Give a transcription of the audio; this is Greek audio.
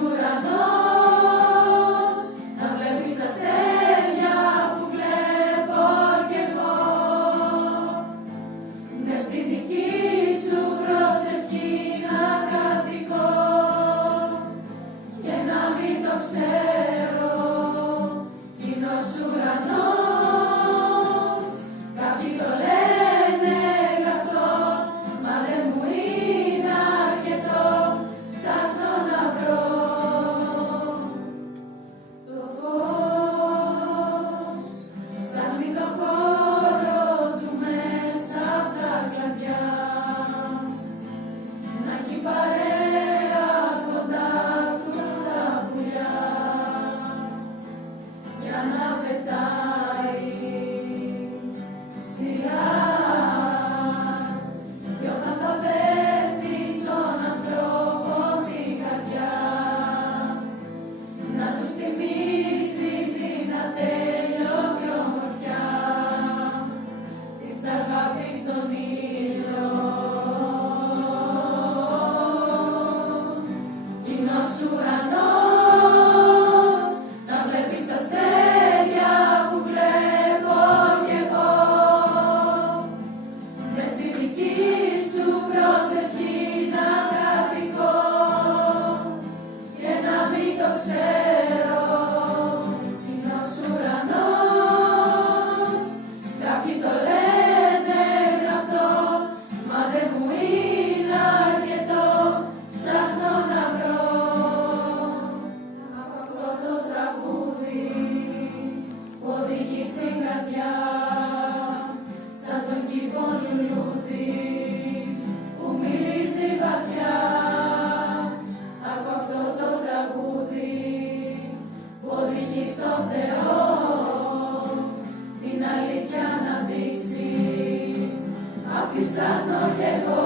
ουρανός, να βλέπεις τα αστέρια που βλέπω κι εγώ. Μες στη δική σου προσευχή να κατοικώ και να μην το ξέρω. Κοινός ουρανός, κάποιοι το λένε γραφτό, μα δεν μου είναι αρκετό, ψάχνω να βρω το φως, ψάχνει το χώρο του μέσα απ' τα κλαδιά, να έχει παρέα κοντά του τα πουλιά, για να πετάει σειρά. Κι όταν θα πέφτει στον ανθρώπο την καρδιά, να τους θυμίζει την ατέλειωτη ομορφιά της αγάπης στον ήλιο. Κοινός ουρανός, να βλέπεις τα αστέρια που βλέπω κι εγώ. Μες στη δική σου προσευχή να κατοικώ και να μην το ξέρω. Κοινός ουρανός, κάποιοι το λένε γραφτό, μα δεν μου είναι αρκετό, ψάχνω να βρω. Από αυτό το τραγούδι που οδηγεί στην καρδιά, σαν τον κήπο λουλούδι που μυρίζει βαθιά. Από αυτό το τραγούδι που οδηγεί στο Θεό, την αλήθεια να δείξει, αυτή ψάχνω κι εγώ.